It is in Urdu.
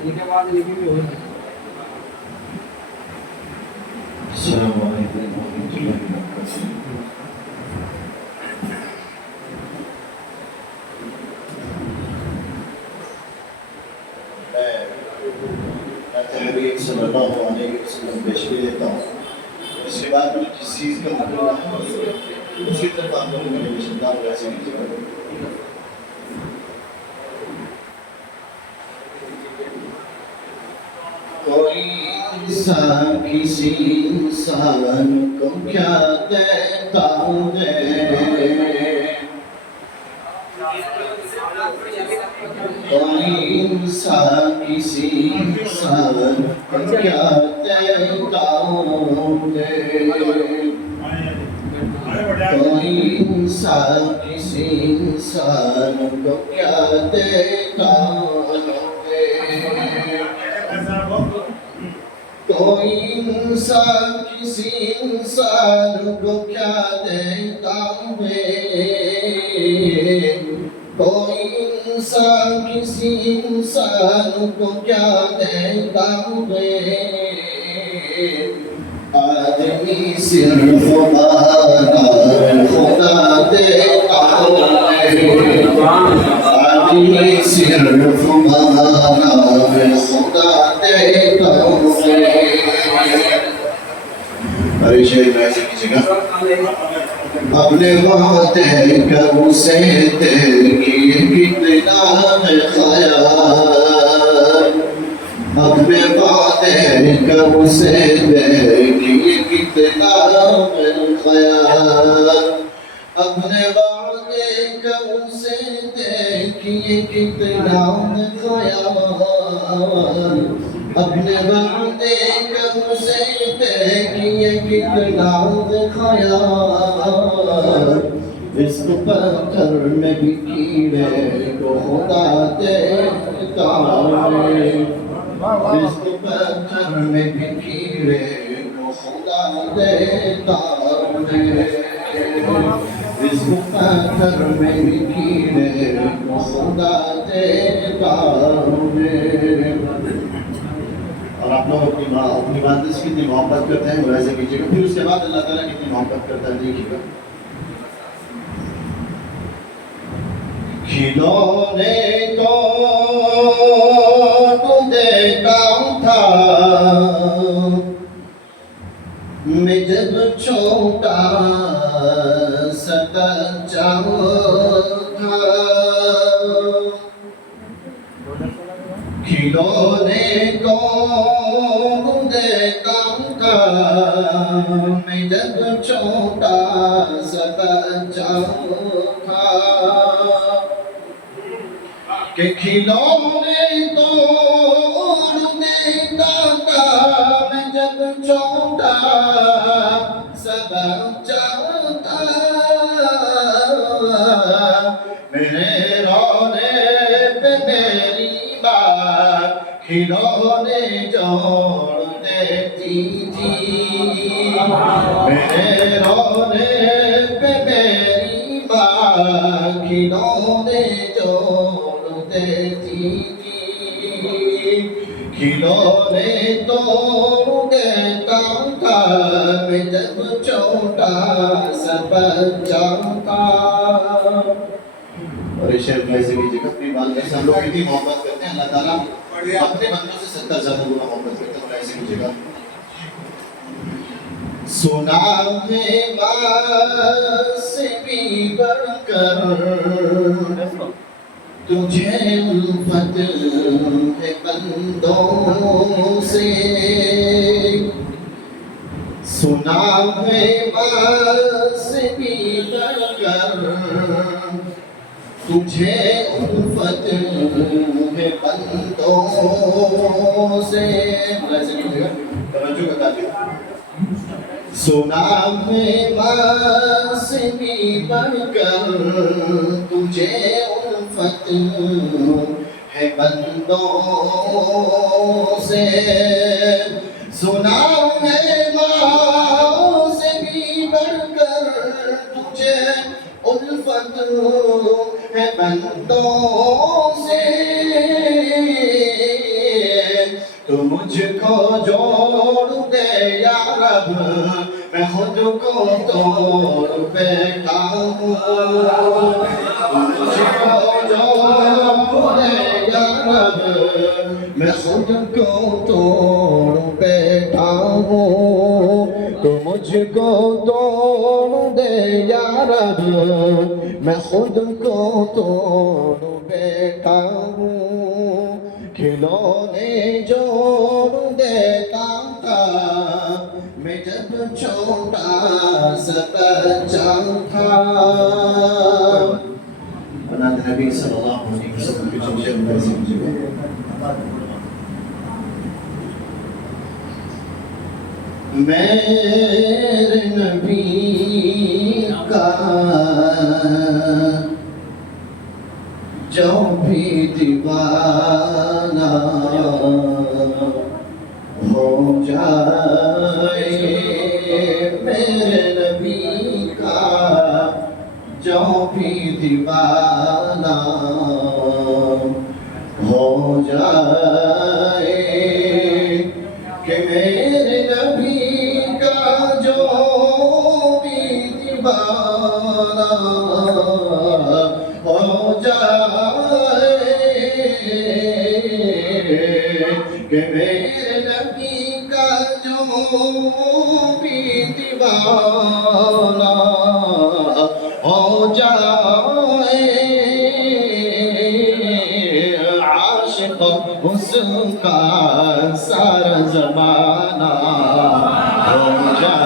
السلام علیکم ورحمۃ اللہ وبرکاتہ۔ میں تحریر صلی اللہ علیہ وسلم پیشکش دیتا ہوں، اس کے بعد مجھے جس چیز کا مطلب ہے اس کی طرف آپ لوگوں نے مشدار ویسے کیجیے گا۔ کوئی انسان کسی انسان کو کیا دیتا ہے، کوئی انسان کسی انسان کو کیا دیتا ہے، کوئی انسان کسی انسان کو کیا دیتا ہے، کوئی انسان کسی انسان کو کیا دیتا ہے، کوئی انسان کسی انسان کو کیا دیتا ہے، آدمی صرف مانا خدا دیتا ہے، آدمی صرف مانا خدا دیتا ہے۔ ارے شہر میں ایسے کیجیے گا، اپنے وعدے کرو سے تیری کتنا ہے خیال، اپنے وعدے کرو سے تیری کتنا ہے خیال، اپنے وعدے کرو سے تیری کتنا ہے خیال، اپنے وعدے کرو سے تیری کتنا ہے خیال، عشق پتھر میں بھی کیڑے کو خدا دیتا ہے، عشق پتھر میں بھی کیڑے کو خدا دیتا ہے، عشق پتھر میں بھی کیڑے کو خدا دیتا ہے۔ اور آپ لوگ اپنی والدہ سے کتنی محبت کرتے ہیں ملاحظہ کیجیے گا، پھر اس کے بعد اللہ تعالیٰ کتنی محبت کرتا ہے دیکھیے گا۔ کھلونے تو دیتا تھا میں جب چھوٹا سا بچہ تھا، کھلونے تو دیتا تھا میں جب چھوٹا سا بچہ تھا، کہ کھلونے توڑ دیتا تھا میں جب چھوٹا سا بچہ تھا، میرے رونے پہ میری ماں کھلونے جوڑ دیتی تھی، میرے رونے پہ میری ماں کھلونے جوڑ دیتی تھی، کھلونے توڑ دیتا تھا میں جب چھوٹا سا بچہ تھا۔ اور اس شعر میں ایسے کیجیے گا، اپنی والدہ سے ہم لوگ اتنی محبت کرتے ہیں، اللہ تعالیٰ اپنے بندوں سے 70 زیادہ گنا محبت کرتے ہیں۔ اور ایسے کیجیے گا، سنا ہے ماں سے بھی بڑھ کر تجھے الفت ہے بندوں سے، سنا ہے ماں سے بھی بڑھ کر تجھے الفت ہے بندوں سے، توجہ بتا دیں، سنا ہے ماں سے بھی بڑھ کر تجھے الفت ہے بندوں سے، سنا ہے ماں سے بھی بڑھ کر تجھے الفت ہے بندوں سے، تو مجھ کو جوڑ دے یا رب میں خود کو توڑ بیٹھا ہوں مجھ کو جوڑ دے یا رب میں خود کو توڑ بیٹھا ہوں تو مجھ کو توڑ دے یا رب میں خود کو توڑ بیٹھا ہوں کھلونے جوڑ دیتا تھا میں جب چھوٹا سا بچہ تھا بنات نبی صلی اللہ علیہ وسلم کی چمشے میں سمجھے میرے نبی کا جو بھی دیوانہ ہو جائے میرے نبی کا جو بھی دیوانہ ہو جائے کہ میرے نبی کا جو بھی دیوانہ ہو جائے کہ میرے نبی کا جو بھی دیوانہ ہو جائے عاشق اس کا سارا زمانہ ہو جائے